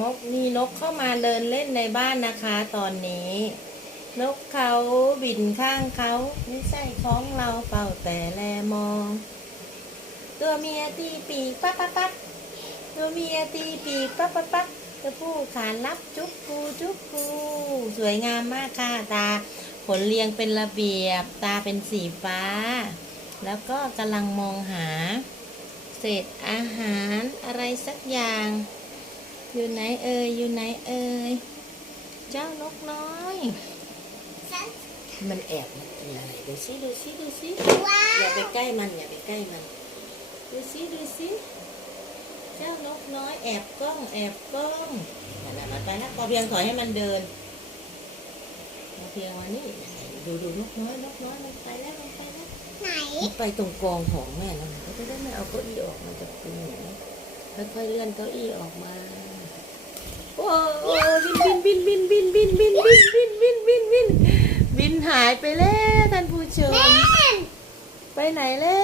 มกมีนกเข้ามาเดินเล่นในบ้านนะคะ ตอนนี้ นกเขาบินข้างเขาไม่ใช่ของเราเฝ้าแต่แลมอง ตัวเมียตีปีกปั๊บปั๊บปั๊บตัวเมียตีปีกปั๊บปั๊บปั๊บตัวผู้ขานรับจุ๊บกูจุ๊บกูสวยงามมากค่ะตาขนเรียงเป็นระเบียบ ตาเป็นสีฟ้า แล้วก็กำลังมองหา เศษอาหารอะไรสักอย่าง อยู่ไหนเอ่ยอยู่ไหนเอ่ยเจ้านกน้อย มันแอบมากินอะไรดูสิดูสิดูสิว้าอย่าไปใกล้มันอย่าไปใกล้มัน ดูสิดูสิเจ้านกน้อย แอบกล้องแอบกล้องนั่นน่ะมันไปแล้วพอเพียงถอยให้มันเดินพอเพียงวันนี้ดูดูนกน้อยนกน้อยมันไปแล้วมันไปแล้วไหนมันไปตรงกองของแม่แล้วมันก็จะได้ไม่เอาเก้าอี้ออกมาจากตรงหนูค่อยๆเลื่อนเก้าอี้ออกมา โอ้บินบินบินบินบินบินบินบินบินบินบินบินหายไปแล้วท่านผู้ชม ไปไหนแล้ว